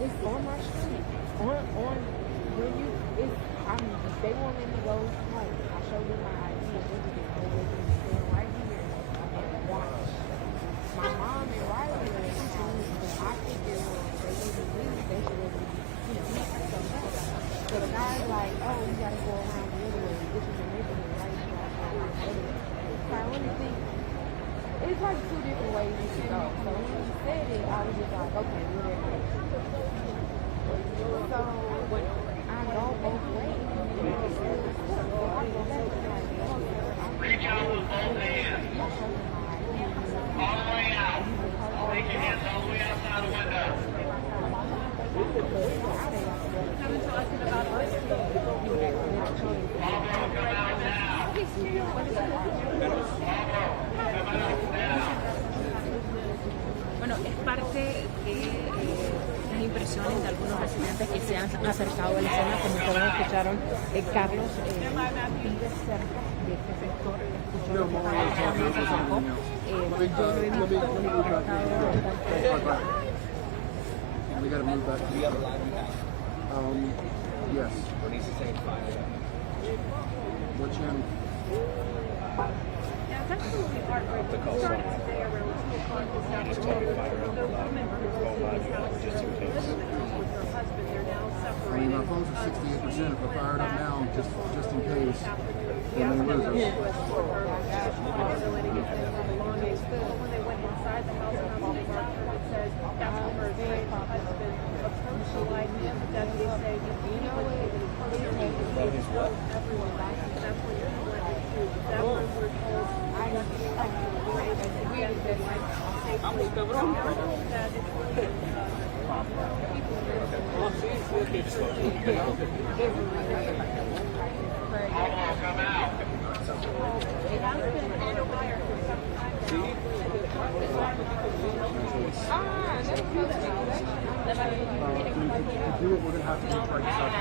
It's on my street. On when you they won't let me go home. I showed them my ID and everything. They let me stand right here and watch. My mom and Riley are in the house, but I think they should let me, so the guy's like, oh, you gotta go around the other way. This is a neighborhood, right? You gotta go around the other way. So I really think it's like two different ways you can go. So when he said it, I was just like, okay, whatever. So I go both ways. So I go back to my reach out with both hands. All the way out. Take your hands all the way outside the window. Bueno, es parte de las impresiones de algunos residentes que se han acercado a la escena, como todos escucharon. Carlos vive cerca de este sector, escuchó lo que Carlos se acercó. Yo lo he visto, he estado We gotta move back. Do you have a line back? Yes. What needs to say fire? What channel? Yeah, it's absolutely heartbreaking. Starting today around 2 o'clock this afternoon, those members of this house just in case. with her husband, they're now I mean, separated. our phones are 68%. If I fire it up now, just in case, The then they lose outcome us. was for her responsibility to get her belongings. But when they went inside the house, and they marked her, it says, that's when her estranged husband approached the light. The deputies say, you know what? Everyone likes it. That's what you're elected to. That's when we're told, I have to be able to get their life safely. That it's really Come out. it has been under fire for some time now. To do it, we're gonna have to try to start.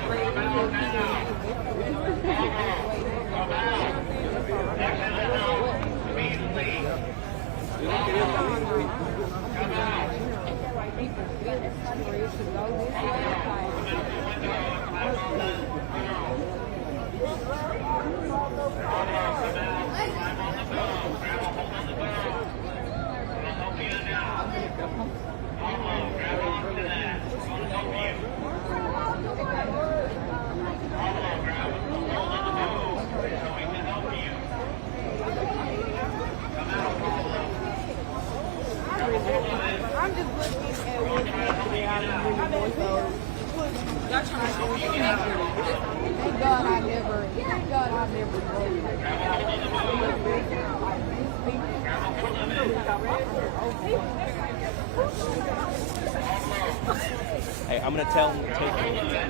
I'm just looking at what's happening out of the so thank God I never Hey, I'm gonna tell them to take it.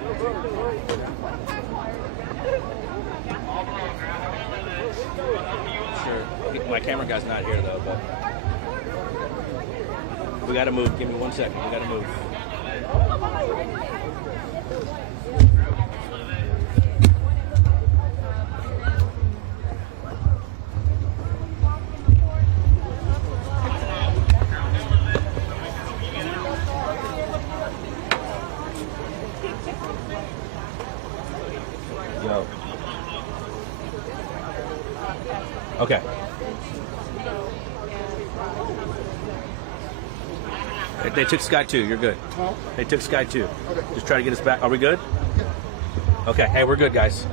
Sure. My camera guy's not here though, but we gotta move. Give me 1 second. We gotta move. Yo. Okay. They took Sky 2. You're good. They took Sky 2. Okay. Just try to get us back. Are we good? Okay. Hey, we're good, guys.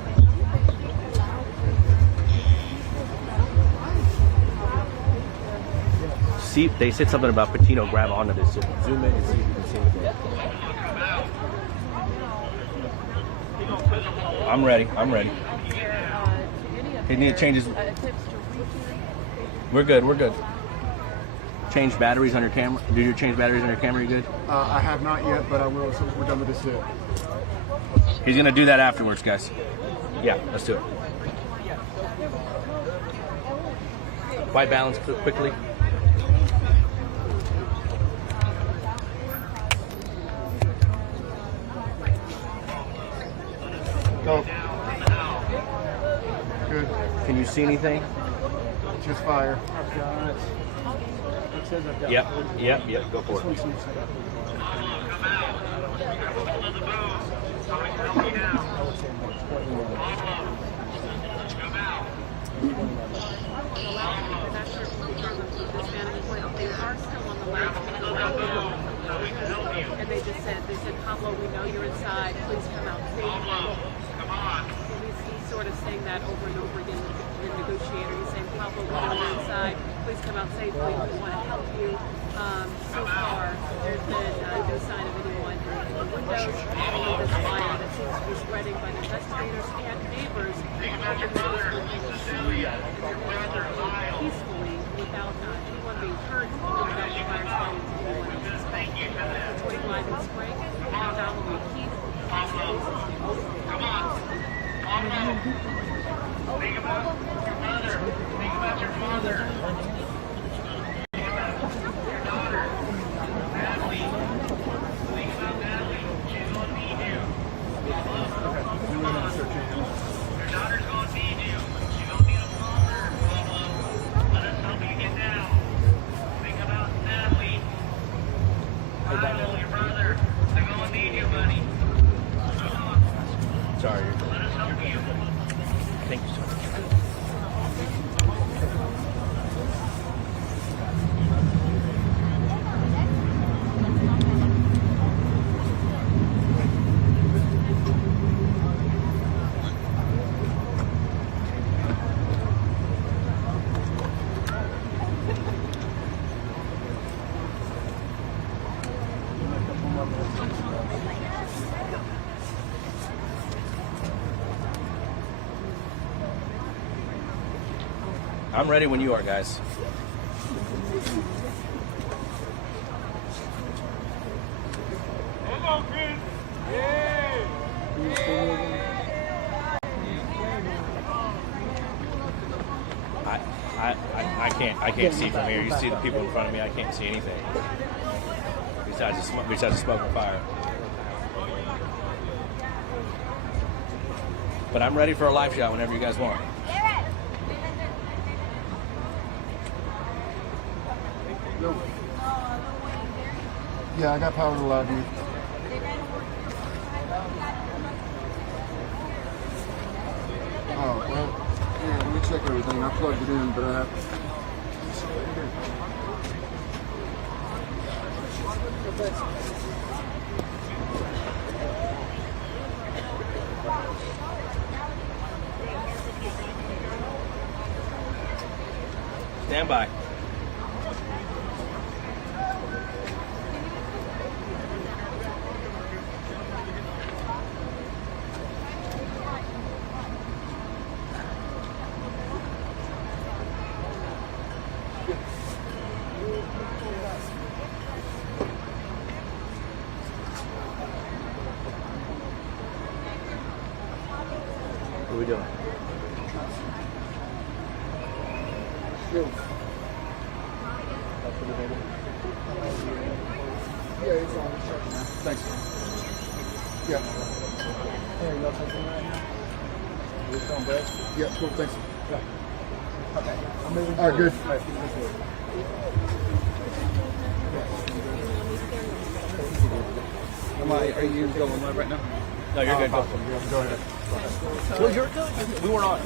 See, they said something about Patino grab onto this. So zoom in and see if you can see anything. I'm ready. I'm ready. He need to change his. We're good. We're good. Change batteries on your camera. Do you change batteries on your camera? You good? I have not yet, but I will as soon as we're done with this hit. He's gonna do that afterwards, guys. Yeah, let's do it. White balance quickly. Go. Good. Can you see anything? Just fire. Yep. Go for it. They said, Pablo, we know you're inside. Please come out safely. He's sort of saying that over and over again. The negotiator, he's saying, Pablo, we know you're inside. Please come out safely. We want to help you. So far, there's been no sign of anyone in the windows. All of this fire that seems to be spreading by the investigators and neighbors. Peacefully, without anyone being hurt, without the fire spreading to anyone else's home. Reporting live in Spring, I'm Donald Keith. Come on. Think about your mother. Think about your father. Your daughter. Natalie. Think about Natalie. She's going to need you. Come on. Your daughter's going to need you. She's going to need a father. Let us help you get down. Think about Natalie. I know your brother. They're going to need you, buddy. Sorry. Let us help you. Thank you so much. I'm ready when you are, guys. Come on, Chris. Yeah. I can't see from here. You see the people in front of me. I can't see anything besides the smoke and fire. But I'm ready for a live shot whenever you guys want. Yeah, I got power to loud, dude. Oh, well, yeah, let me check everything. I plugged it in, but I have... Stand by. What are we doing? Yeah, it's on. Thanks. Yeah. Hey, you got something right now? You're going good? Yeah, cool, thanks. Yeah. Okay. I'm moving. All right, good. All right, Are you going live right now? No, you're good. Awesome. Yeah, go ahead. Well, you're good. We weren't on.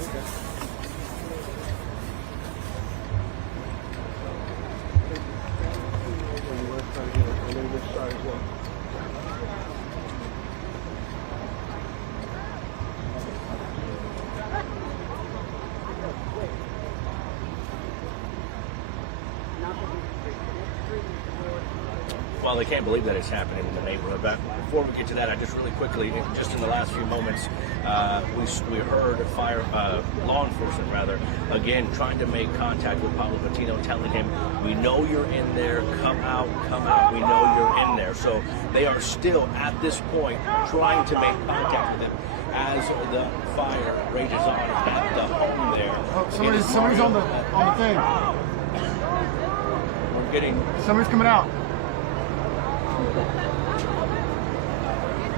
Well, they can't believe that it's happening in the neighborhood. But before we get to that, I just really quickly, just in the last few moments, we heard fire law enforcement again trying to make contact with Pablo Patino, telling him, "We know you're in there. Come out, come out. We know you're in there." So they are still at this point trying to make contact with him as the fire rages on at the home there. Oh, somebody's on the thing. We're getting. Somebody's coming out.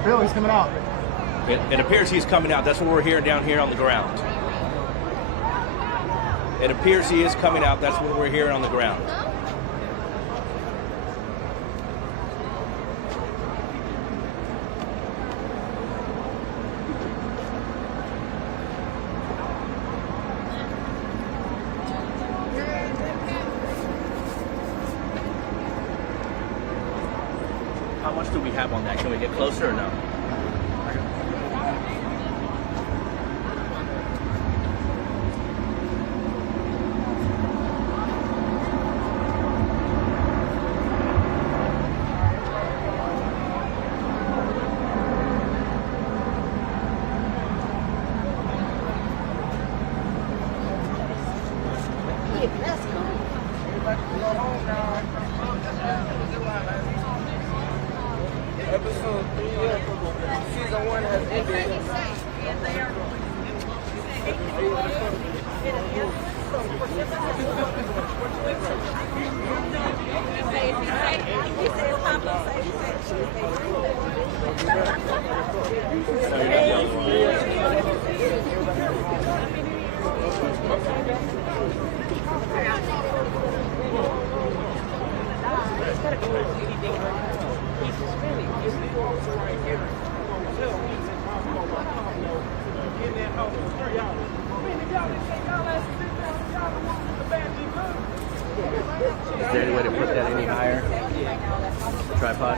Bill, he's coming out. It appears he's coming out. That's what we're hearing down here on the ground. It appears he is coming out. That's what we're hearing on the ground. How much do we have on that? Can we get closer or no? Episode 3 season 1 has ended. Is there any way to put that any higher? Tripod?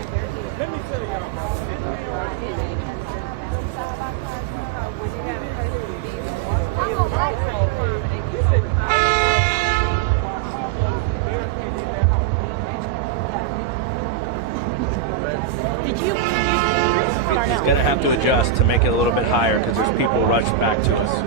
Did you start He's out? going to have to adjust to make it a little bit higher because there's people rushing back to us.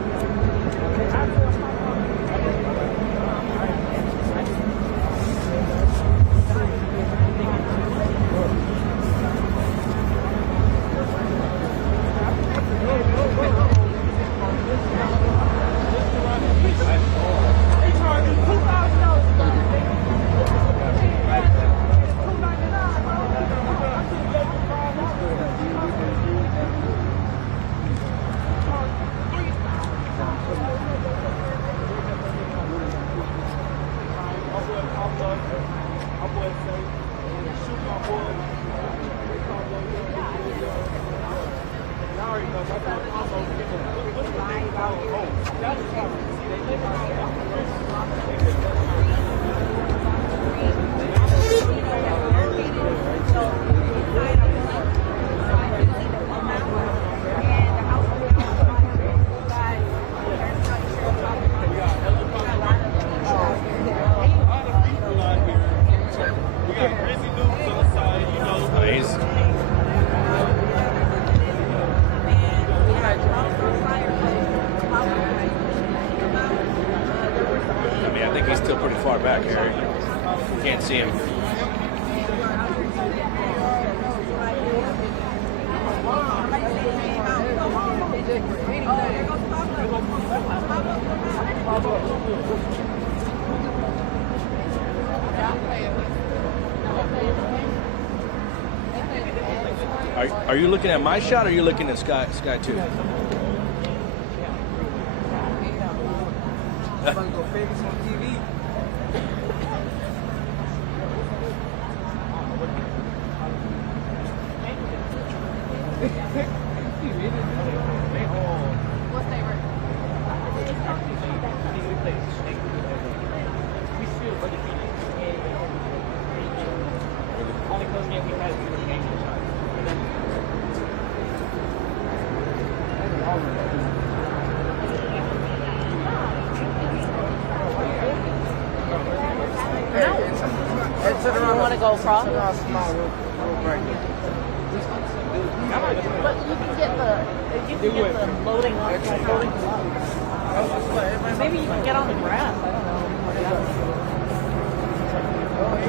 I think he's still pretty far back here. Can't see him. Are you looking at my shot or are you looking at Sky 2? You want to go across? But you can get the loading up. Maybe you can get on the grass. I don't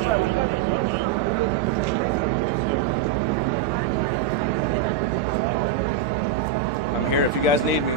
know. I'm here if you guys need me.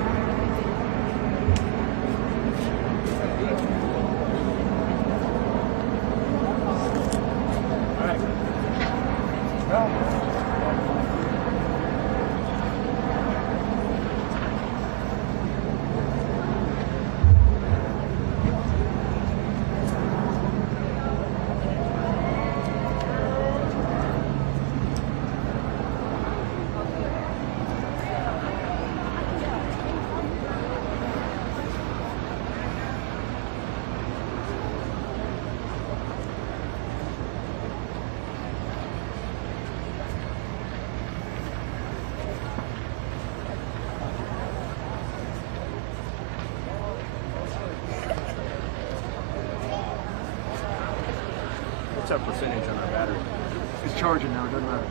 What's our percentage on our battery? It's charging now. It doesn't matter.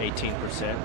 18%.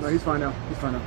No, he's fine now. He's fine now.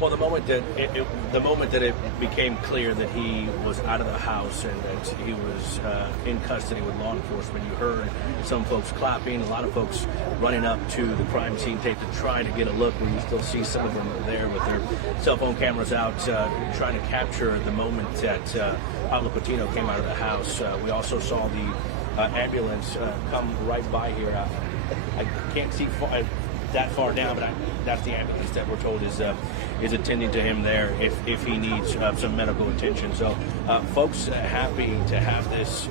Well, the moment that it became clear that he was out of the house and that he was in custody with law enforcement, you heard some folks clapping, a lot of folks running up to the crime scene tape to try to get a look. Where you still see some of them there with their cell phone cameras out, trying to capture the moment that Pablo Patino came out of the house. We also saw the ambulance come right by here. I can't see that far down, but that's the ambulance that we're told is attending to him there if he needs some medical attention. So folks happy to have this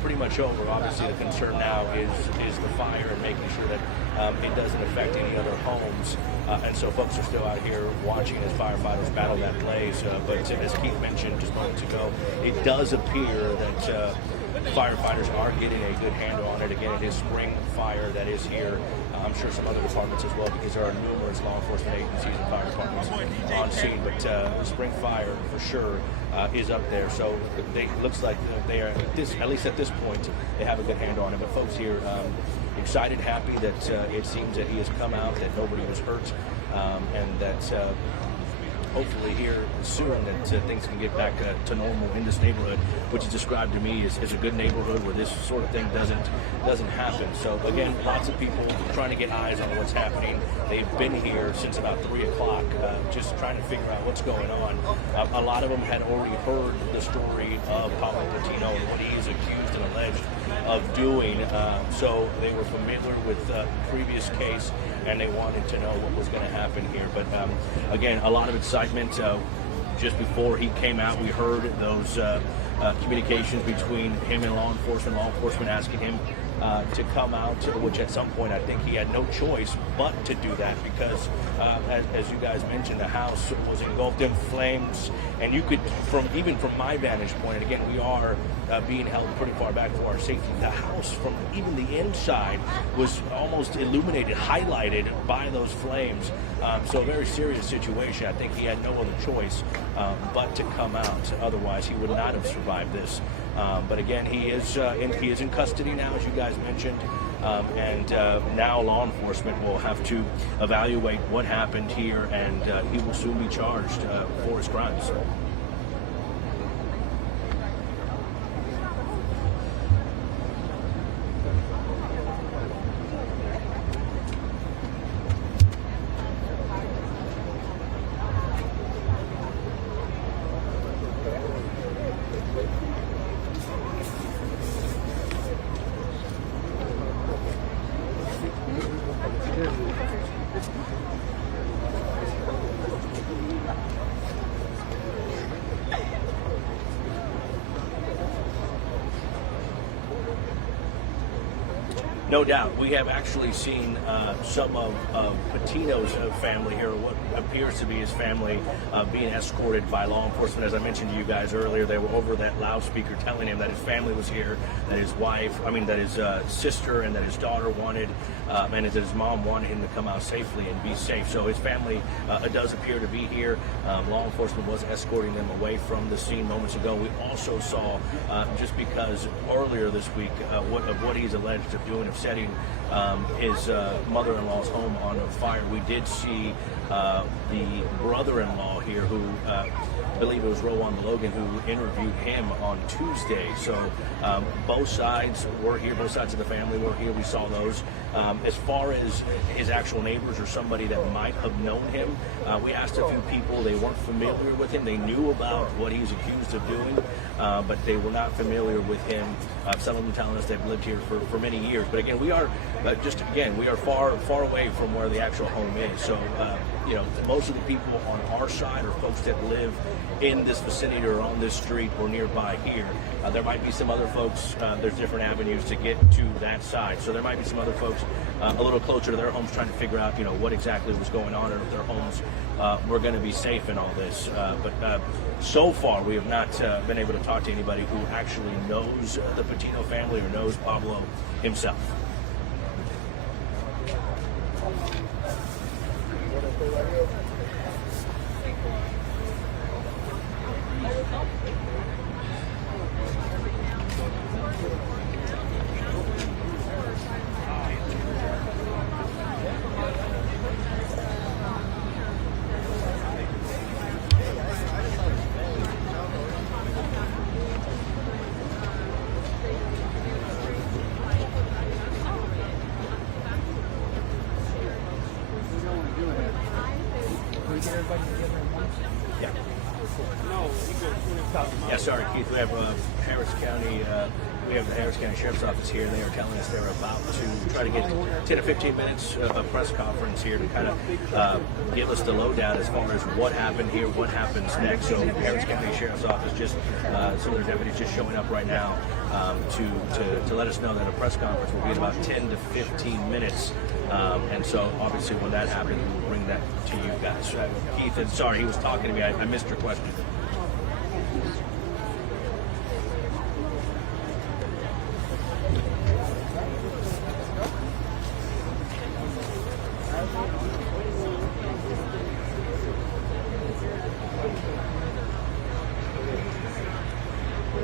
pretty much over. Obviously the concern now is the fire and making sure that it doesn't affect any other homes. And so folks are still out here watching as firefighters battle that blaze. But as Keith mentioned just moments ago, it does appear that firefighters are getting a good handle on it. Again, it is spring fire that is here. I'm sure some other departments as well, because there are numerous law enforcement agencies and fire departments on scene. But spring fire for sure is up there. So it looks like they are at least at this point, they have a good handle on it. But folks here excited, happy that it seems that he has come out, that nobody was hurt, and that hopefully here soon that things can get back to normal in this neighborhood, which is described to me as a good neighborhood where this sort of thing doesn't happen. So again, lots of people trying to get eyes on what's happening. They've been here since about 3 o'clock, just trying to figure out what's going on. A lot of them had already heard the story of Pablo Patino and what he is accused and alleged of doing. So they were familiar with the previous case, and they wanted to know what was going to happen here. But again, a lot of excitement. Just before he came out, we heard those communications between him and law enforcement asking him to come out, which at some point I think he had no choice but to do that because, as you guys mentioned, the house was engulfed in flames, and you could, even from my vantage point, and again, we are being held pretty far back for our safety, the house from even the inside was almost illuminated, highlighted by those flames. So a very serious situation. I think he had no other choice but to come out. Otherwise, he would not have survived this. But again, he is in custody now, as you guys mentioned, and now law enforcement will have to evaluate what happened here, and he will soon be charged for his crimes. No doubt. We have actually seen some of Patino's family here, what appears to be his family, being escorted by law enforcement. As I mentioned to you guys earlier, they were over that loudspeaker telling him that his family was here, that his that his sister and that his daughter wanted, and that his mom wanted him to come out safely and be safe. So his family does appear to be here. Law enforcement was escorting them away from the scene moments ago. We also saw, just because earlier this week, what he's alleged of doing, of setting his mother-in-law's home on fire. We did see the brother-in-law here, who I believe it was Rowan Logan, who interviewed him on Tuesday. So both sides were here, both sides of the family were here. We saw those. As far as his actual neighbors or somebody that might have known him, we asked a few people. They weren't familiar with him. They knew about what he was accused of doing, but they were not familiar with him. Some of them telling us they've lived here for many years. But again, we are we are far away from where the actual home is. So most of the people on our side are folks that live in this vicinity or on this street or nearby here. There might be some other folks. There's different avenues to get to that side. So there might be some other folks a little closer to their homes trying to figure out what exactly was going on, or if their homes were going to be safe in all this. But so far, we have not been able to talk to anybody who actually knows the Patino family or knows Pablo himself. Yeah, sorry, Keith. We have Harris County. We have the Harris County Sheriff's Office here. They are telling us they're about to try to get 10 to 15 minutes of press conference here to kind of give us the lowdown as far as what happened here, what happens next. So Harris County Sheriff's Office, just some of their deputies just showing up right now to let us know that a press conference will be in about 10 to 15 minutes. And so obviously when that happens, we will bring that to you guys. Keith, and sorry, he was talking to me. I missed your question.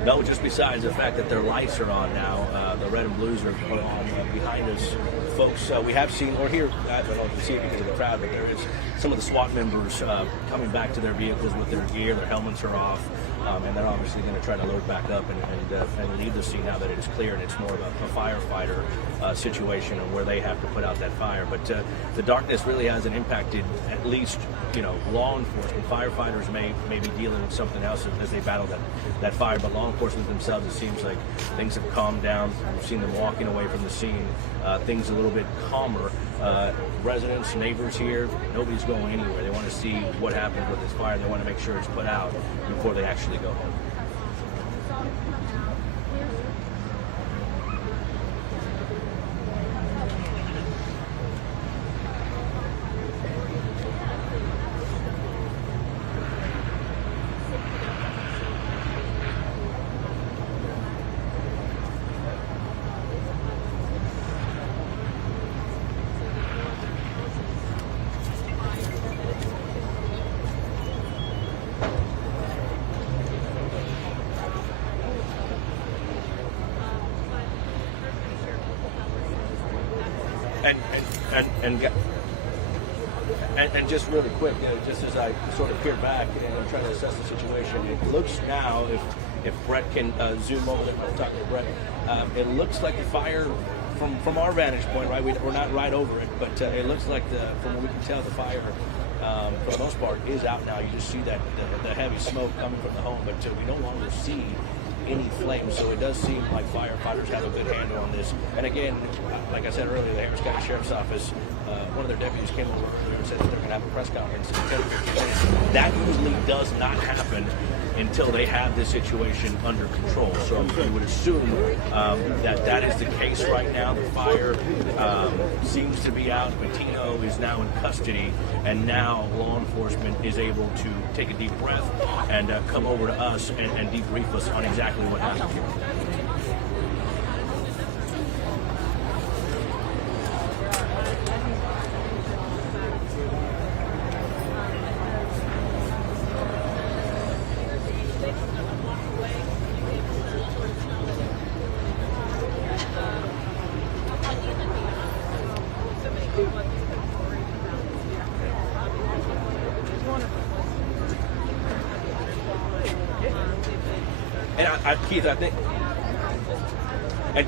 No, just besides the fact that their lights are on now, the red and blues are on behind us. Folks, we have seen, or here, I don't know if you see it because of the crowd, but there is some of the SWAT members coming back to their vehicles with their gear. Their helmets are off, and they're obviously going to try to load back up and leave the scene now that it is clear and it's more of a firefighter situation where they have to put out that fire. But the darkness really hasn't impacted at least, law enforcement. Firefighters may be dealing with something else as they battle that fire, but law enforcement themselves, it seems like things have calmed down. We've seen them walking away from the scene. Things a little bit calmer. Residents, neighbors here, nobody's going anywhere. They want to see what happens with this fire. They want to make sure it's put out before they actually go home. And just really quick, just as I sort of peer back and try to assess the situation, it looks now, if Brett can zoom over there, I'm talking to Brett, it looks like the fire, from our vantage point, right, we're not right over it, but it looks like, from what we can tell, the fire, for the most part, is out now. You just see that the heavy smoke coming from the home, but we no longer see any flames, so it does seem like firefighters have a good handle on this. And again, like I said earlier, the Harris County Sheriff's Office, one of their deputies came over earlier and said that they're going to have a press conference in 10 to 15 minutes. That usually does not happen until they have this situation under control. So I would assume that is the case right now. The fire seems to be out. Patino is now in custody, and now law enforcement is able to take a deep breath and come over to us and debrief us on exactly what happened here.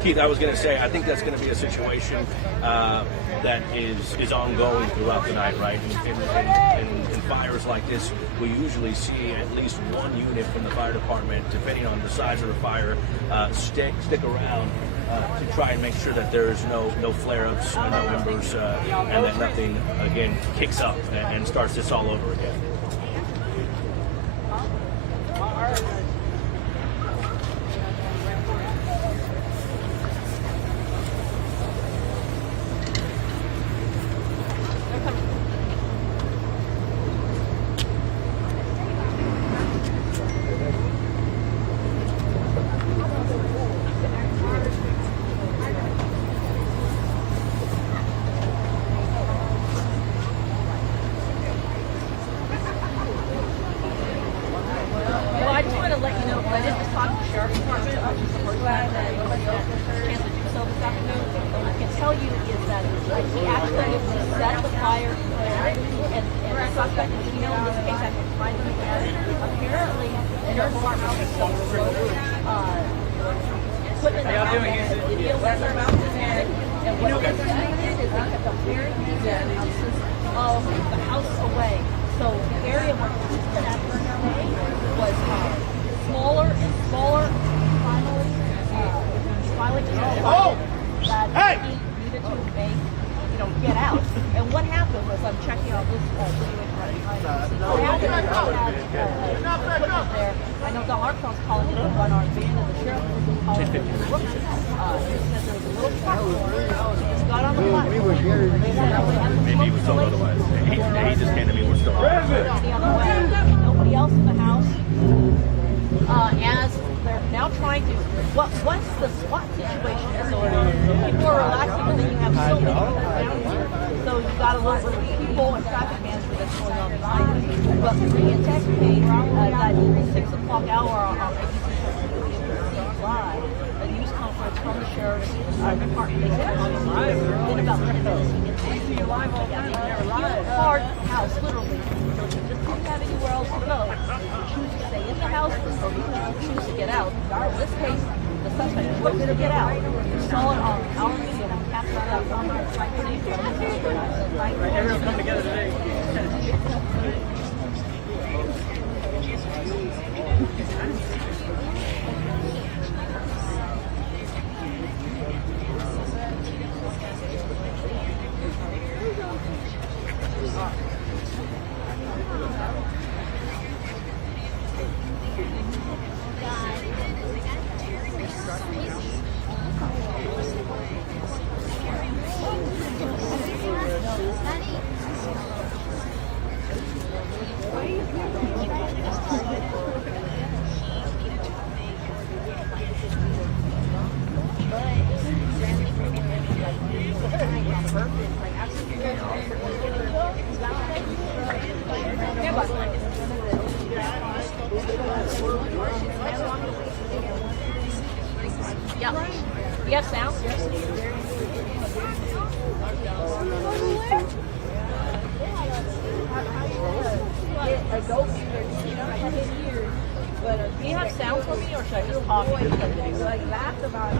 Keith, I was going to say, I think that's going to be a situation that is ongoing throughout the night, right? In fires like this, we usually see at least one unit from the fire department, depending on the size of the fire, stick around to try and make sure that there's no flare-ups, no embers, and that nothing, again, kicks up and starts this all over again. Once the SWAT situation is over, people are relaxing, and then you have so many people around here. So you've got a lot of people and traffic management that's going on behind you. But we anticipate that 6 o'clock hour on ABC Live, a news conference from the sheriff's department. They said in about 10 minutes. Huge hard house, literally. You just didn't have anywhere else to go. You choose to stay in the house or you choose to get out. In this case, the suspect was going to get out. We saw it on our video. We captured that on our site. Everyone come together today. Yeah. You have sound? Do you have sound for me, or should I just talk? Like laughed about it.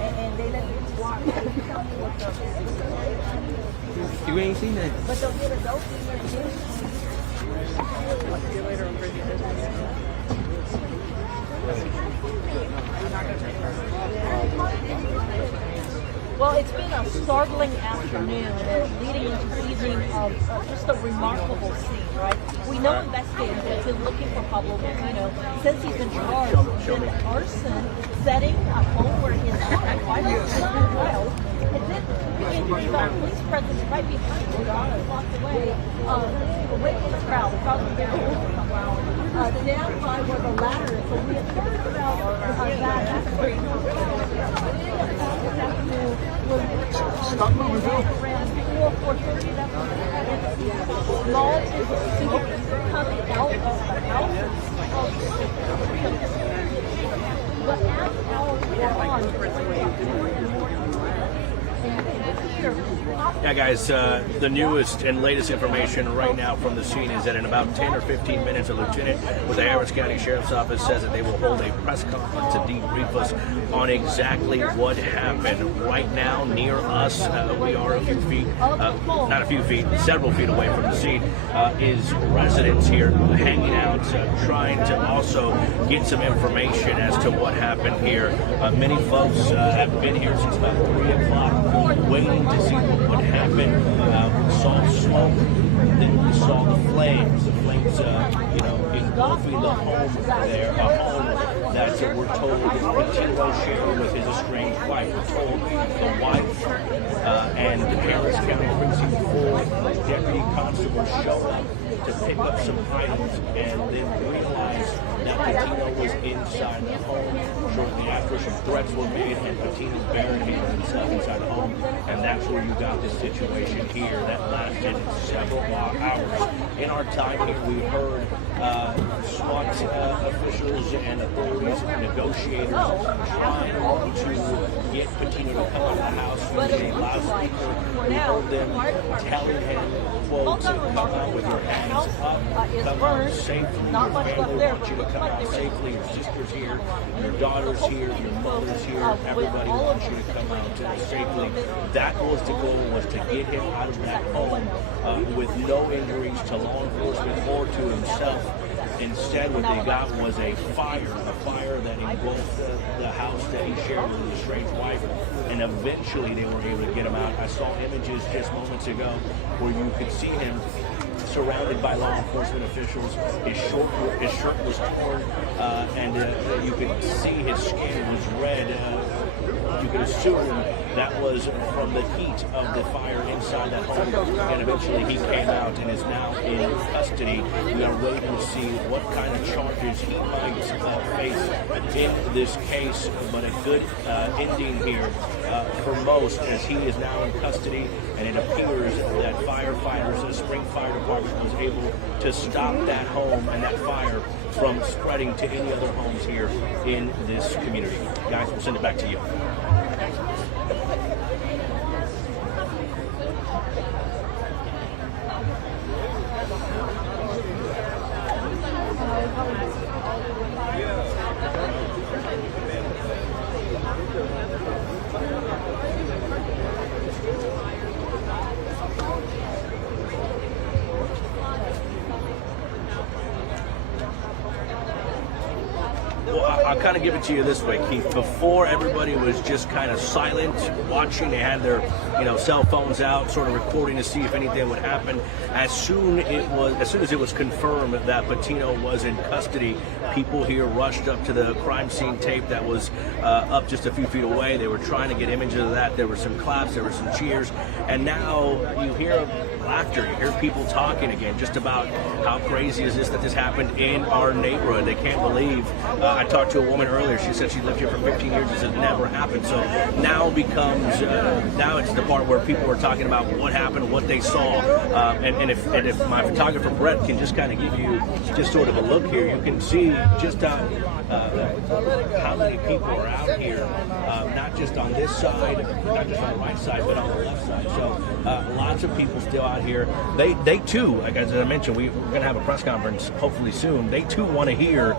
And they let me watch. Tell me what's up. You ain't seen that. But they'll get a dope thing. See you later on Crazy Business. Well, it's been a startling afternoon leading into the evening of just a remarkable scene, right? We know investigators have been looking for Pablo Martino since he's been charged in arson, setting a home where his wife was wild. And then begin to develop police presence right behind him, walked away, away from the crowd, probably down by where the ladder is. So we have heard about that afternoon. Stop moving, Bill. Around 4:30, that's when we had a small figure coming out of the house. But as hours went on, Yeah, guys, the newest and latest information right now from the scene is that in about 10 or 15 minutes, a lieutenant with the Harris County Sheriff's Office says that they will hold a press conference to debrief us on exactly what happened. Right now, near us, we are a few feet, not a few feet, several feet away from the scene, is residents here hanging out, trying to also get some information as to what happened here. Many folks have been here since about 3 o'clock, waiting to see what would happen. We saw smoke, then we saw the flames. The flames, engulfing the home there, a home that we're told Patino shared with his estranged wife. We're told the wife and the Harris County Precinct 4 Deputy Constable show up to pick up some items and then realize that Patino was inside the home. Shortly after, some threats were made and Patino barricaded himself inside the home, and that's where you got this situation here that lasted several hours. In our time here, we heard SWAT officials and authorities, negotiators trying to get Patino to come out of the house with a loudspeaker. We heard them telling him, quote, to come out with your hands up, come out safely. Your family wants you to come out safely. Your sister's here, your daughter's here, your mother's here. Everybody wants you to come out safely. That was the goal, was to get him out of that home with no injuries to law enforcement or to himself. Instead, what they got was a fire that engulfed the house that he shared with his estranged wife, and eventually they were able to get him out. I saw images just moments ago where you could see him surrounded by law enforcement officials. His shirt was torn, and you could see his skin was red. You could assume that was from the heat of the fire inside that home, and eventually he came out and is now in custody. We are waiting to see what kind of charges he might face in this case, but a good ending here for most, as he is now in custody, and it appears that firefighters, the Spring Fire Department, was able to stop that home and that fire from spreading to any other homes here in this community. Guys, we'll send it back to you. I'll kind of give it to you this way, Keith. Before, everybody was just kind of silent, watching. They had their, cell phones out, sort of recording to see if anything would happen. As soon as it was confirmed that Patino was in custody, people here rushed up to the crime scene tape that was up just a few feet away. They were trying to get images of that. There were some claps, there were some cheers, and now you hear laughter. You hear people talking again, just about how crazy is this that this happened in our neighborhood. They can't believe. I talked to a woman earlier. She said she lived here for 15 years. This has never happened. So now becomes now it's the part where people are talking about what happened, what they saw, and if my photographer Brett can just kind of give you just sort of a look here, you can see just how many people are out here, not just on this side, not just on the right side, but on the left side. So lots of people still out here. They too, like as I mentioned, we're going to have a press conference hopefully soon. They too want to hear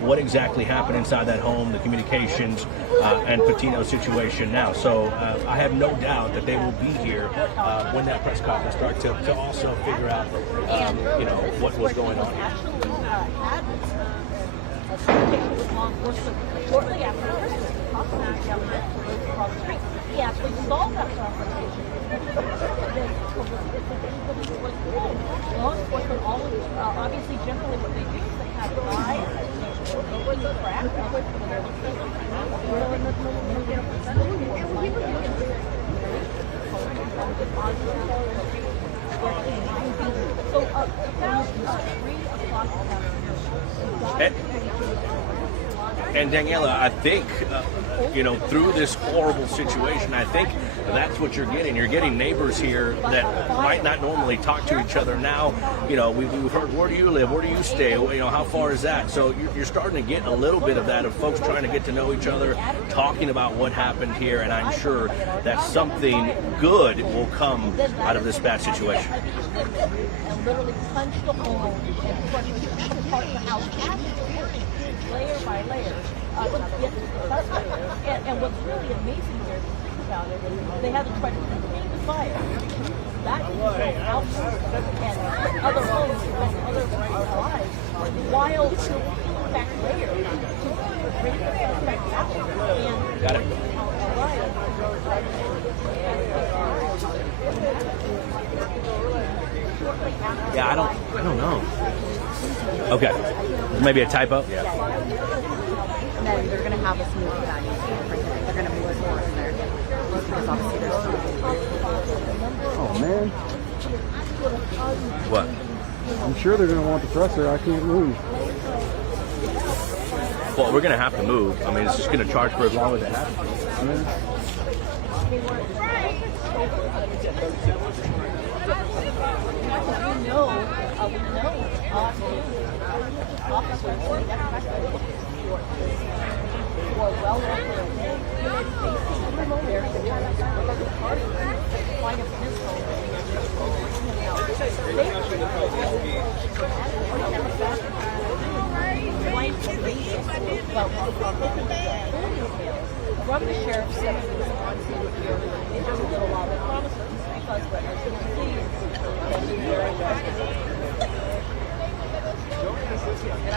what exactly happened inside that home, the communications, and Patino's situation now. So I have no doubt that they will be here when that press conference starts to also figure out, what was going on. Law enforcement shortly after Christmas, across the street. He actually solved that confrontation. Law enforcement always, obviously, generally what they do is they have eyes, over the crack, when they're so about 3 o'clock And Daniela, I think, through this horrible situation, I think that's what you're getting. You're getting neighbors here that might not normally talk to each other. Now, we've heard, where do you live? Where do you stay? How far is that? So you're starting to get a little bit of that, of folks trying to get to know each other, talking about what happened here, and I'm sure that something good will come out of this bad situation. And literally punched the hole and crushed part of the house, layer by layer, to get to the suspect. And what's really amazing here, if you think about it, is they had to try to contain the fire. That was out and other homes and other lives while still peeling back layers to bring the suspect out. And got it. Yeah, I don't know. Okay, maybe a typo. Yeah. And then they're gonna have us move that. They're gonna move us more in there because obviously there's Oh man, What? I'm sure they're gonna want the presser. I can't move. Well, we're gonna have to move. I mean, it's just gonna charge for as long as it has to. From the sheriff's center, on scene here, it doesn't get a lot of promises because, but as you can see, it's very and I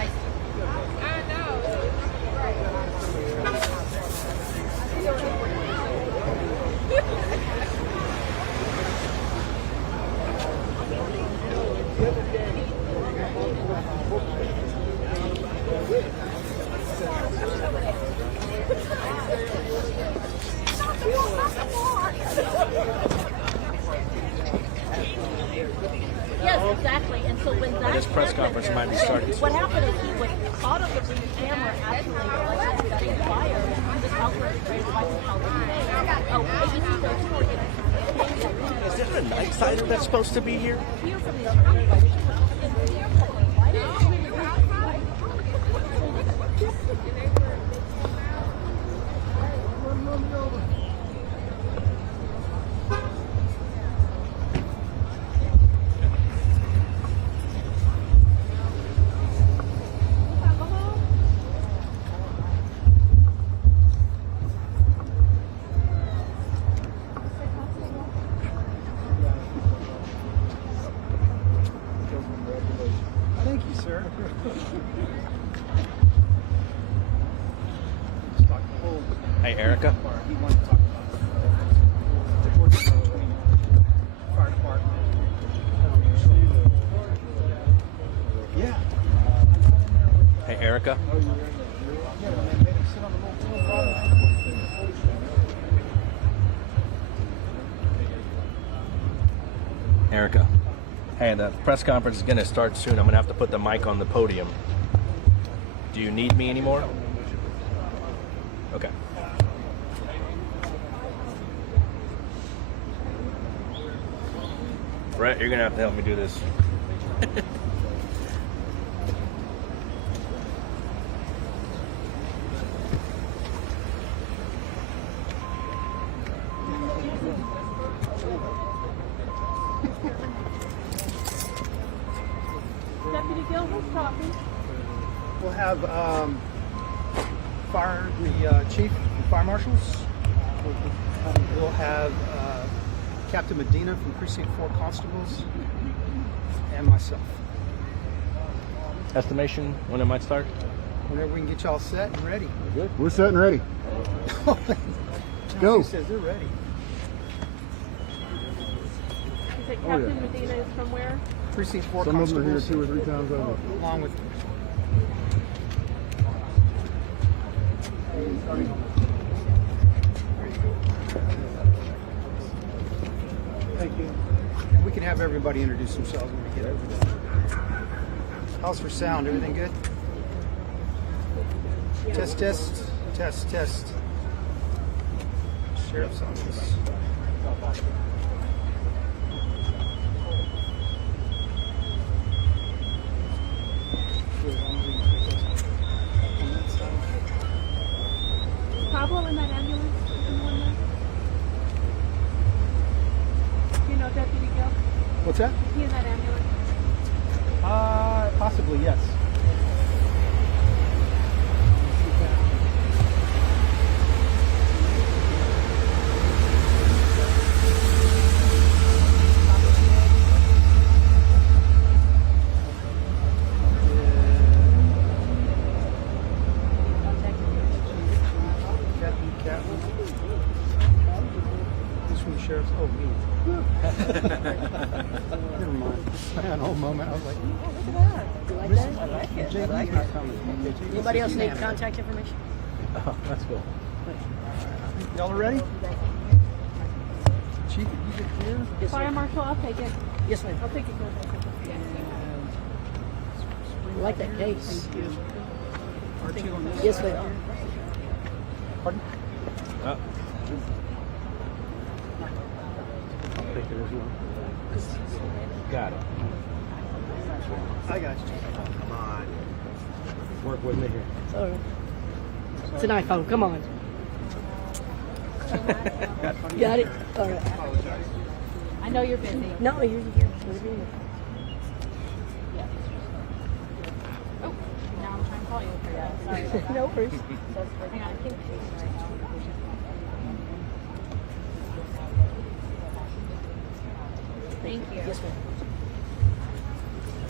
Yes, exactly. And so when that This press conference might be starting. what happened is he was caught on the camera actually like setting fire. This outburst raised by the Is there a night fighter that's supposed to be here? Thank you, sir. Hey, Erica. He wanted to talk about the fire department. Yeah. Hey, Erica. Yeah, man, made him sit on the little Erica. Hey, the press conference is going to start soon. I'm going to have to put the mic on the podium. Do you need me anymore? Okay. Brett, you're going to have to help me do this. Deputy Gill, who's talking? We'll have the chief and fire marshals. We'll have Captain Medina from Precinct 4 Constables, and myself. Estimation when it might start? Whenever we can get y'all set and ready. Good. We're set and ready. Go. He says they're ready. You said Oh, Captain yeah. Medina is from where? Precinct 4 Some of them are here Constables. 2 or 3 times over. Along with thank you. We can have everybody introduce themselves when we get over there. How's for sound? Everything good? Test, test, test, test. Sheriff's office. Pablo in that ambulance? Anyone there? Do you know Deputy Gill? What's that? Is he in that ambulance? Possibly, yes. Captain. This from the sheriff's. Oh, me. Never mind. I had a whole moment. I was like, I like it. I like it. Anybody else need contact information? oh, that's cool. Y'all are ready? Chief, you get here? Yes, Fire ma'am. Marshal, I'll take it. Yes, ma'am. I'll take it. I like that case. R2 on this. Yes, ma'am. Pardon? Oh. I'll take it as well. Got it. I got you. Come on. Work with me here. Sorry. It's an iPhone. Come on. Got it? All right. I know you're busy. No, you're here. Whatever you Oh, now I'm trying to call you for that. Sorry about that. No worries. Hang on, I think Thank you. Yes, ma'am.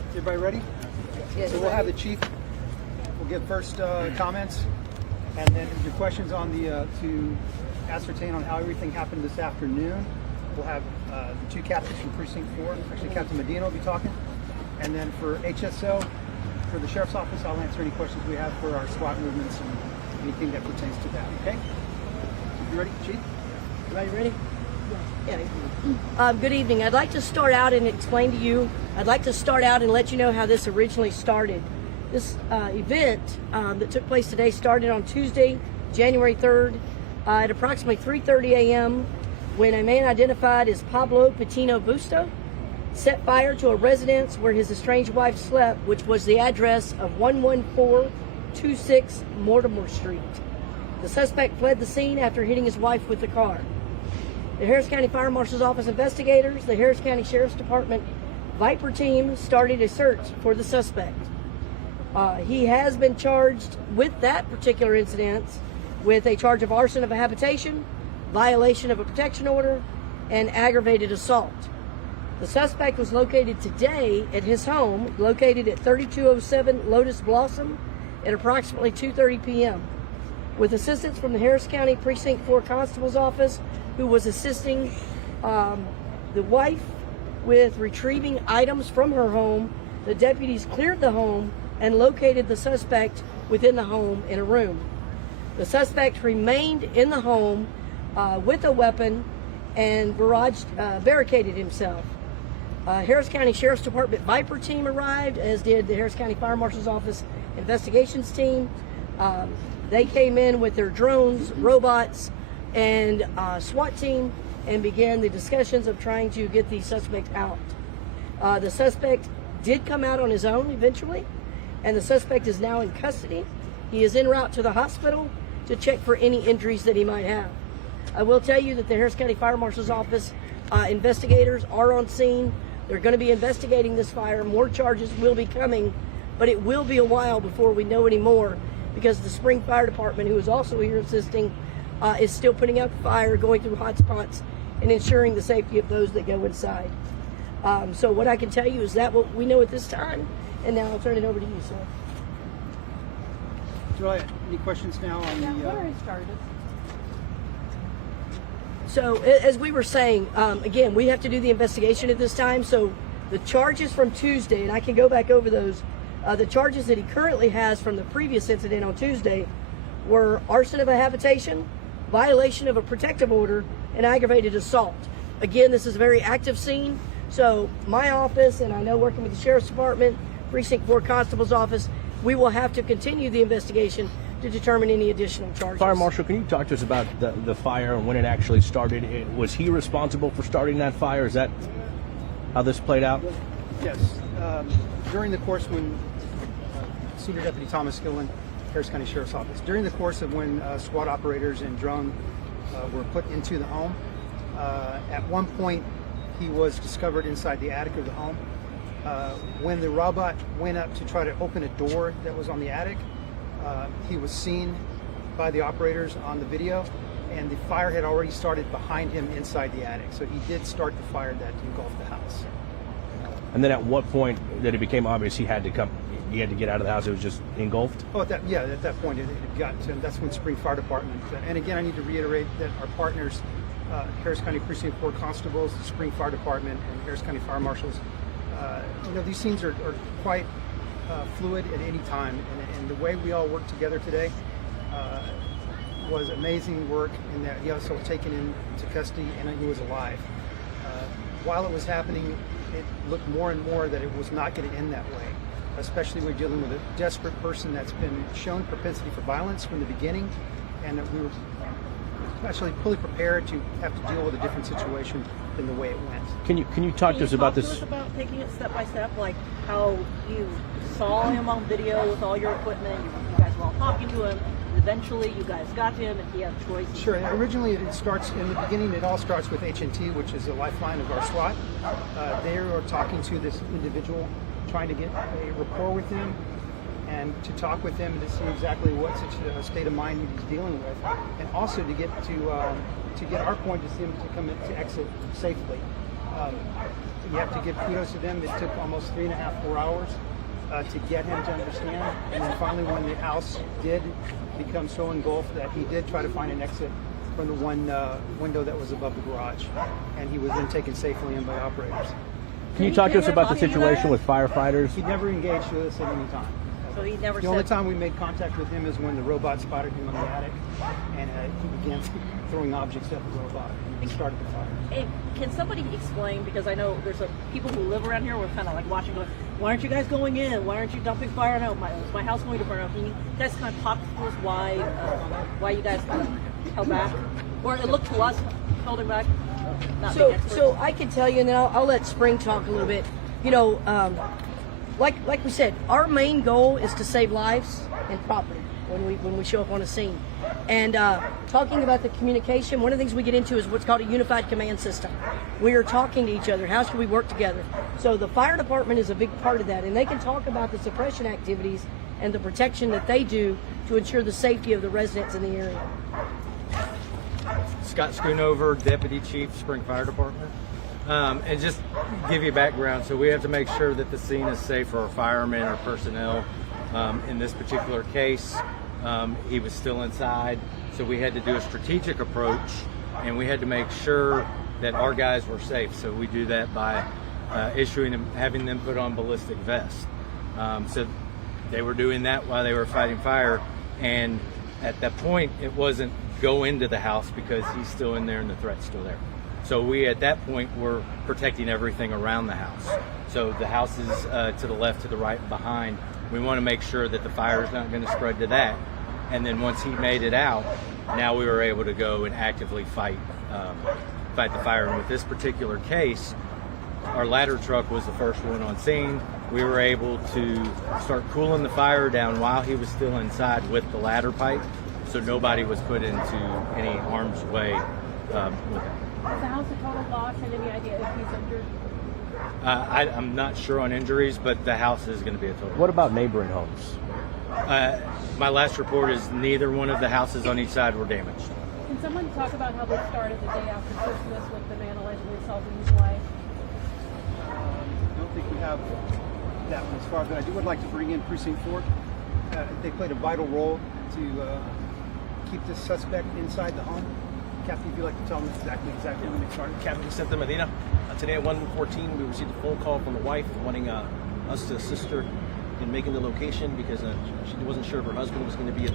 Everybody ready? Yes, So we'll have the chief. We'll give first comments, and then your questions on the to ascertain on how everything happened this afternoon. We'll have the 2 captains from Precinct 4. Actually, Captain Medina will be talking, and then for HSO, for the sheriff's office, I'll answer any questions we have for our SWAT movements and anything that pertains to that. Okay? You ready, Chief? Everybody ready? Yeah. Good evening. I'd like to start out and explain to you, I'd like to start out and let you know how this originally started. This event that took place today started on Tuesday, January 3rd. at approximately 3:30 a.m. when a man identified as Pablo Patino Busto set fire to a residence where his estranged wife slept, which was the address of 11426 Mortimer Street. The suspect fled the scene after hitting his wife with the car. The Harris County Fire Marshal's Office investigators, the Harris County Sheriff's Department Viper team started a search for the suspect. He has been charged with that particular incident with a charge of arson of a habitation, violation of a protection order, and aggravated assault. The suspect was located today at his home, located at 3207 Lotus Blossom, at approximately 2:30 p.m. With assistance from the Harris County Precinct 4 Constable's Office, who was assisting the wife with retrieving items from her home, the deputies cleared the home and located the suspect within the home in a room. The suspect remained in the home with a weapon and barricaded himself. Harris County Sheriff's Department Viper team arrived, as did the Harris County Fire Marshal's Office investigations team. They came in with their drones, robots, and SWAT team and began the discussions of trying to get the suspect out. The suspect did come out on his own eventually, and the suspect is now in custody. He is en route to the hospital to check for any injuries that he might have. I will tell you that the Harris County Fire Marshal's Office investigators are on scene. They're going to be investigating this fire. More charges will be coming, but it will be a while before we know any more, because the Spring Fire Department, who is also here assisting, is still putting out the fire, going through hot spots, and ensuring the safety of those that go inside. So what I can tell you is that what we know at this time, and now I'll turn it over to you, sir. Joy, any questions now on the... Where it started? So as we were saying, again, we have to do the investigation at this time. So the charges from Tuesday, and I can go back over those, the charges that he currently has from the previous incident on Tuesday were arson of a habitation, violation of a protective order, and aggravated assault. Again, this is a very active scene. So my office, and I know working with the Sheriff's Department, Precinct 4 Constable's Office, we will have to continue the investigation to determine any additional charges. Fire Marshal, can you talk to us about the fire and when it actually started? Was he responsible for starting that fire? Is that how this played out? Yes. During the course when Senior Deputy Thomas Gillen, Harris County Sheriff's Office, during the course of when SWAT operators and drone were put into the home, at one point he was discovered inside the attic of the home. When the robot went up to try to open a door that was on the attic, he was seen by the operators on the video, and the fire had already started behind him inside the attic. So he did start the fire that engulfed the house. And then at what point that it became obvious he had to get out of the house? It was just engulfed? Oh, at that point it got to, that's when Spring Fire Department, and again I need to reiterate that our partners, Harris County Precinct 4 Constables, the Spring Fire Department, and Harris County Fire Marshals, these scenes are quite fluid at any time, and the way we all worked together today was amazing work, in that he also was taken into custody and he was alive. While it was happening, it looked more and more that it was not going to end that way, especially when we're dealing with a desperate person that's been shown propensity for violence from the beginning, and that we were actually fully prepared to have to deal with a different situation than the way it went. Can you talk to us about this? About taking it step by step, like how you saw him on video with all your equipment, you guys were all talking to him, eventually you guys got to him and he had choices. Sure. Originally, it starts in the beginning. It all starts with HNT, which is a lifeline of our SWAT. They are talking to this individual, trying to get a rapport with him, and to talk with him to see exactly what state of mind he's dealing with, and also to get our point to see him to come in, to exit safely. You have to give kudos to them. It took almost 3.5-4 hours to get him to understand, and then finally when the house did become so engulfed that he did try to find an exit from the one window that was above the garage, and he was then taken safely in by operators. Can you talk to us about the situation with firefighters? He never engaged with us at any time. So he never The only time we made contact with him is when the robot spotted him in the attic, and he began throwing objects at the robot and started the fire. Hey, can somebody explain, because I know there's people who live around here who are kind of like watching going, why aren't you guys going in? Why aren't you dumping fire? No, my house going to burn up. Can you guys kind of talk to us why you guys held back, or it looked to us holding back. Not being experts. So I can tell you, and then I'll let Spring talk a little bit. You know, like we said, our main goal is to save lives and property when we show up on a scene. And talking about the communication, one of the things we get into is what's called a unified command system. We are talking to each other. How should we work together? So the fire department is a big part of that, and they can talk about the suppression activities and the protection that they do to ensure the safety of the residents in the area. Scott Schoonover, Deputy Chief, Spring Fire Department. And just give you background, so we have to make sure that the scene is safe for our firemen, our personnel. In this particular case, he was still inside, so we had to do a strategic approach, and we had to make sure that our guys were safe. So we do that by having them put on ballistic vests. So they were doing that while they were fighting fire, and at that point, it wasn't go into the house because he's still in there and the threat's still there. So we, at that point, were protecting everything around the house. So the house is to the left, to the right, and behind. We want to make sure that the fire is not going to spread to that. And then once he made it out, now we were able to go and actively fight the fire. And with this particular case, our ladder truck was the first one on scene. We were able to start cooling the fire down while he was still inside with the ladder pipe, so nobody was put into any harm's way with that. Is the house a total loss, and any idea if he's injured? I'm not sure on injuries, but the house is going to be a total. What about neighboring homes? My last report is neither one of the houses on each side were damaged. Can someone talk about how this started the day after Christmas with the man allegedly assaulting his wife? I don't think we have that one as far as, but I would like to bring in Precinct 4. They played a vital role to keep this suspect inside the home. Captain, if you'd like to tell them exactly when it started. Captain Cynthia Medina. Today at 1:14, we received a phone call from the wife wanting us to assist her in making the location because she wasn't sure if her husband was going to be at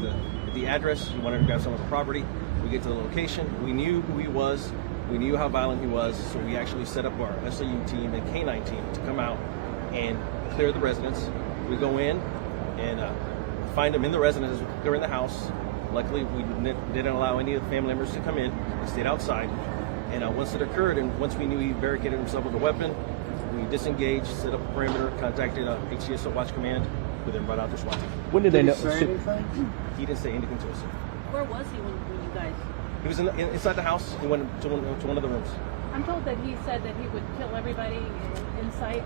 the address. She wanted to grab some of the property. We get to the location. We knew who he was. We knew how violent he was, so we actually set up our SAU team and K9 team to come out and clear the residence. We go in and find him in the residence. They're in the house. Luckily, we didn't allow any of the family members to come in. They stayed outside. And once it occurred, and once we knew he barricaded himself with a weapon, we disengaged, set up a perimeter, contacted HCSO Watch Command, who then brought out their SWAT team. When did they know? Say anything? He didn't say anything to us. Where was he when you guys? He was inside the house. He went to one of the rooms. I'm told that he said that he would kill everybody in sight.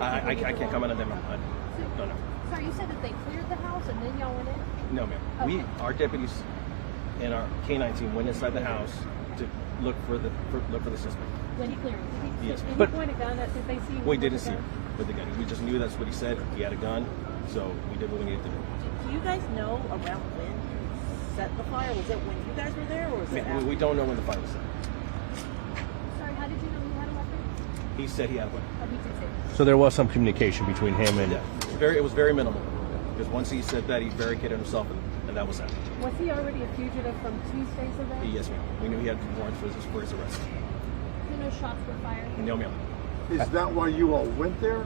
I can't comment on them. I don't know. Sorry, you said that they cleared the house and then y'all went in? No, ma'am. Okay. Our deputies and our K9 team went inside the house to look for the suspect. When he cleared it. Yes. Did But- he point a gun? Did they see him? We with didn't the see gun? him with the gun. We just knew that's what he said. He had a gun, so we did what we needed to do. Do you guys know around when he set the fire? Was it when you guys were there, or was it after? We don't know when the fire was set. Sorry, how did you know he had a weapon? He said he had a weapon. Oh, he did say that. So there was some communication between him and. Yeah, it was very minimal. Because once he said that, he barricaded himself, and that was that. Was he already a fugitive from Tuesday's event? Yes, ma'am. We knew he had warrants for his arrest. You know shots were fired? No, ma'am. Is that why you all went there?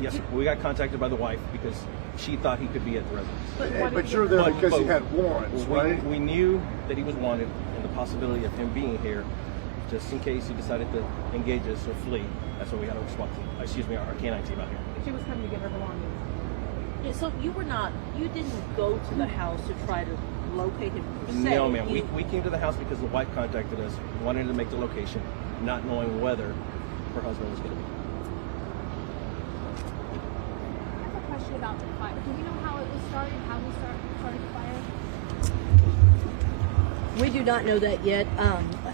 Yes, sir. We got contacted by the wife because she thought he could be at the residence. But you're there because But you had warrants, right? We knew that he was wanted, and the possibility of him being here, just in case he decided to engage us or flee. That's why we had our SWAT team. Our K9 team out here. She was coming to get her belongings. Yeah, so you didn't go to the house to try to locate him per se. No, ma'am. We came to the house because the wife contacted us, wanted to make the location, not knowing whether her husband was going to be. I have a question about the fire. Do we know how it was started? How we started the fire? We do not know that yet.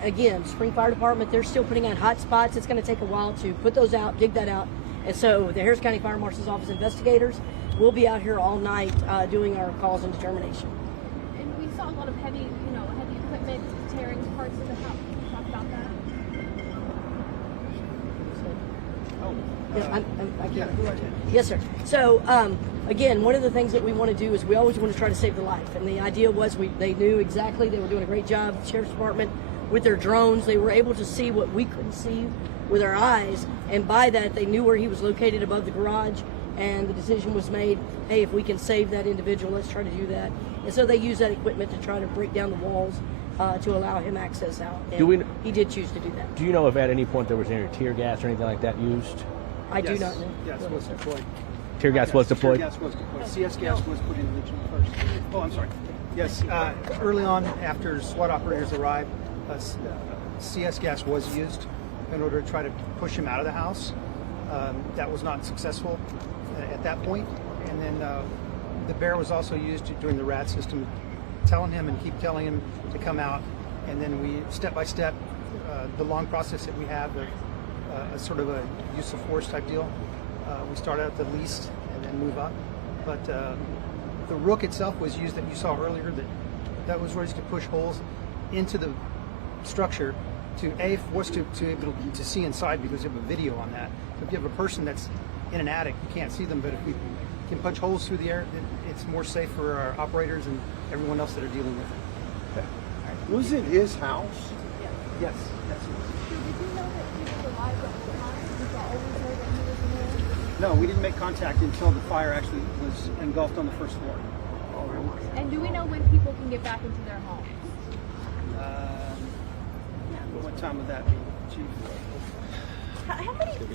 Again, Spring Fire Department, they're still putting out hot spots. It's going to take a while to put those out, dig that out. And so the Harris County Fire Marshal's Office investigators will be out here all night doing our calls and determination. And we saw a lot of heavy equipment tearing parts of the house. Can you talk about that? Yeah, I can't. Yes, sir. So, again, one of the things that we want to do is we always want to try to save the life. And the idea was they knew exactly, they were doing a great job, the Sheriff's Department, with their drones. They were able to see what we couldn't see with our eyes, and by that they knew where he was located above the garage, and the decision was made, hey, if we can save that individual, let's try to do that. And so they used that equipment to try to break down the walls to allow him access out. And he did choose to do that. Do you know if at any point there was any tear gas or anything like that used? I do not know. Yes, was deployed. Tear gas was deployed? Tear gas was deployed. CS gas was put in originally first. Oh, I'm sorry. Yes, early on after SWAT operators arrived, CS gas was used in order to try to push him out of the house. That was not successful at that point. And then the bear was also used during the RAD system, telling him and keep telling him to come out. And then we, step by step, the long process that we have, a sort of a use of force type deal. We start out at the least and then move up. But the rook itself was used that you saw earlier, that was used to push holes into the structure to force to be able to see inside, because you have a video on that. So if you have a person that's in an attic, you can't see them, but if we can punch holes through the air, it's more safe for our operators and everyone else that are dealing with it. Was it his house? Yes. No, we didn't make contact until the fire actually was engulfed on the first floor. And do we know when people can get back into their homes? What time would that be, Chief?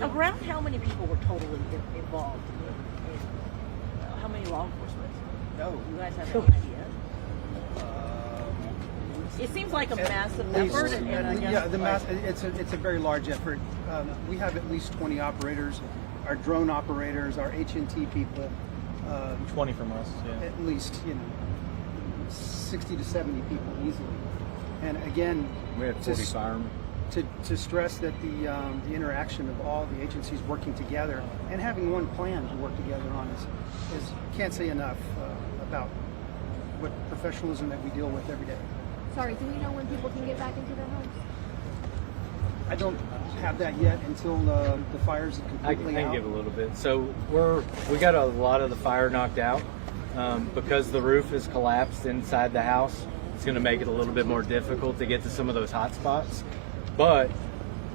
Around how many people were totally involved? How many law enforcement? No. You guys have any idea? It seems like a massive effort, and I guess it's a very large effort. We have at least 20 operators, our drone operators, our HNT people. 20 from us, yeah. At least 60 to 70 people easily. And again, We had 40 firemen. To stress that the interaction of all the agencies working together and having one plan to work together on is can't say enough about what professionalism that we deal with every day. Sorry, do we know when people can get back into their homes? I don't have that yet until the fires are I completely can out. give a little bit. So we got a lot of the fire knocked out because the roof is collapsed inside the house. It's going to make it a little bit more difficult to get to some of those hot spots. But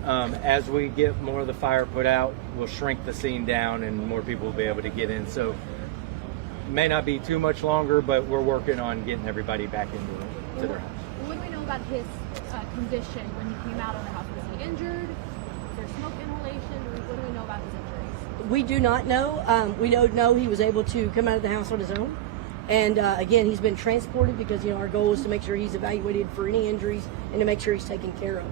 as we get more of the fire put out, we'll shrink the scene down and more people will be able to get in. So it may not be too much longer, but we're working on getting everybody back into their house. What do we know about his condition when he came out of the house? Was he injured? Was there smoke inhalation? What do we know about his injuries? We do not know. We don't know he was able to come out of the house on his own. And again, he's been transported because our goal is to make sure he's evaluated for any injuries and to make sure he's taken care of.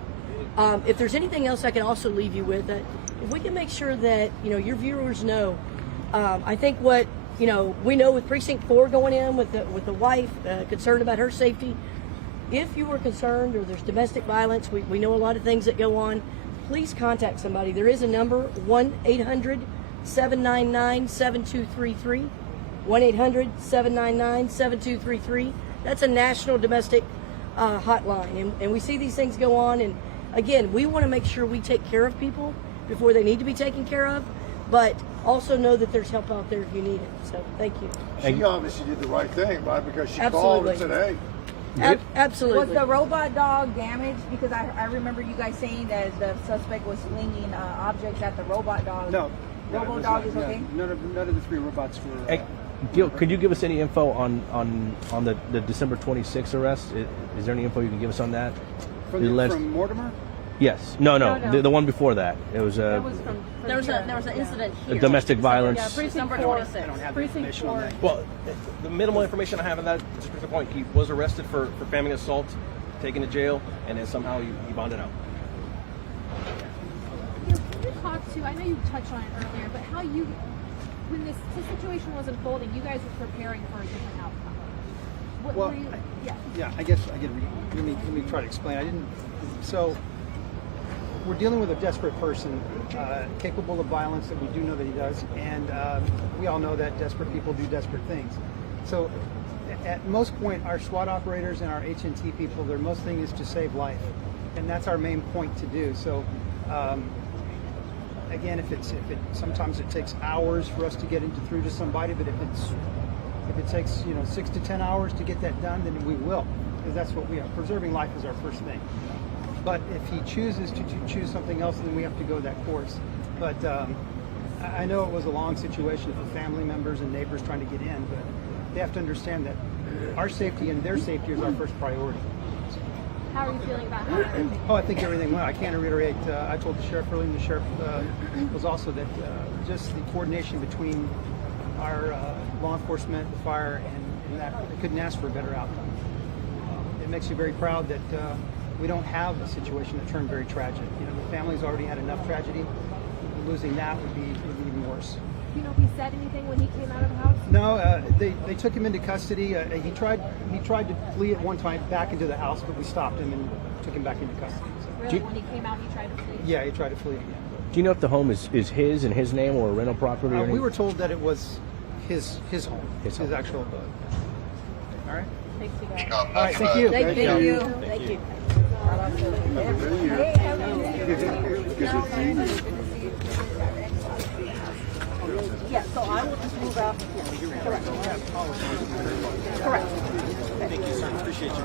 If there's anything else I can also leave you with, that if we can make sure that your viewers know, I think what we know with Precinct 4 going in with the wife concerned about her safety. If you are concerned or there's domestic violence, we know a lot of things that go on. Please contact somebody. There is a number, 1-800-799-7233. 1-800-799-7233. That's a national domestic hotline, and we see these things go on. And again, we want to make sure we take care of people before they need to be taken care of, but also know that there's help out there if you need it. So thank you. She obviously did the right thing, right? Because she called and said, hey. Absolutely. Was the robot dog damaged? Because I remember you guys saying that the suspect was flinging objects at the robot dog. No. Robo dog is okay? None of the three robots were... Hey, Gil, could you give us any info on the December 26th arrest? Is there any info you can give us on that? From Mortimer? Yes. No. The one before that. It was there was an incident here. Domestic violence. December 26th. I don't have the information on that. Well, the minimal information I have on that particular point, he was arrested for family assault, taken to jail, and then somehow he bonded out. Can you talk to, I know you touched on it earlier, but how when this situation was unfolding, you guys were preparing for a different outcome. What were you, I guess I get. Let me try to explain. So we're dealing with a desperate person, capable of violence that we do know that he does, and we all know that desperate people do desperate things. So at most point, our SWAT operators and our HNT people, their most thing is to save life, and that's our main point to do. So. Again, sometimes it takes hours for us to get through to somebody, but if it takes 6 to 10 hours to get that done, then we will, because that's what we are. Preserving life is our first thing. But if he chooses to choose something else, then we have to go that course. But I know it was a long situation for family members and neighbors trying to get in, but they have to understand that our safety and their safety is our first priority. How are you feeling about how that went? Oh, I think everything went. I can't reiterate. I told the sheriff earlier, and the sheriff was also that just the coordination between our law enforcement, the fire, and that I couldn't ask for a better outcome. It makes you very proud that we don't have a situation that turned very tragic. You know, the family's already had enough tragedy. Losing that would be even worse. Do you know if he said anything when he came out of the house? No, they took him into custody. He tried to flee at one time back into the house, but we stopped him and took him back into custody. So. Really? When he came out, he tried to flee? Yeah, he tried to flee again. Do you know if the home is his in his name or a rental property? Or We were told that it was his home, His home. actual abode. All right. Thanks, you guys. All right. Thank you. Thank you. Thank you. Yeah, so I will just move out here. Correct. Correct. Thank you, sir. Appreciate you.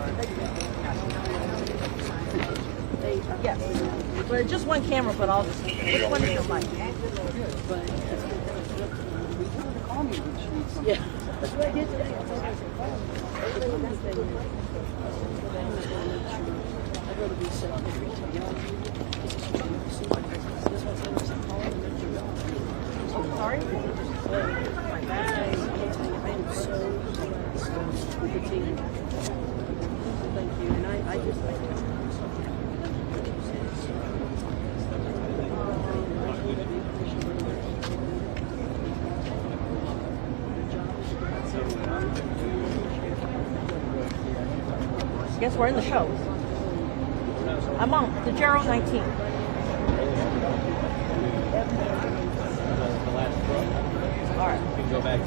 Yes. But just one camera, but I'll just, which one is your mic? Yeah. Sorry? Thank you. And I just guess we're in the show. I'm on the Gero 19. All right. We can go back to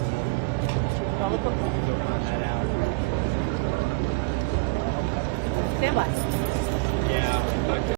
Stand by.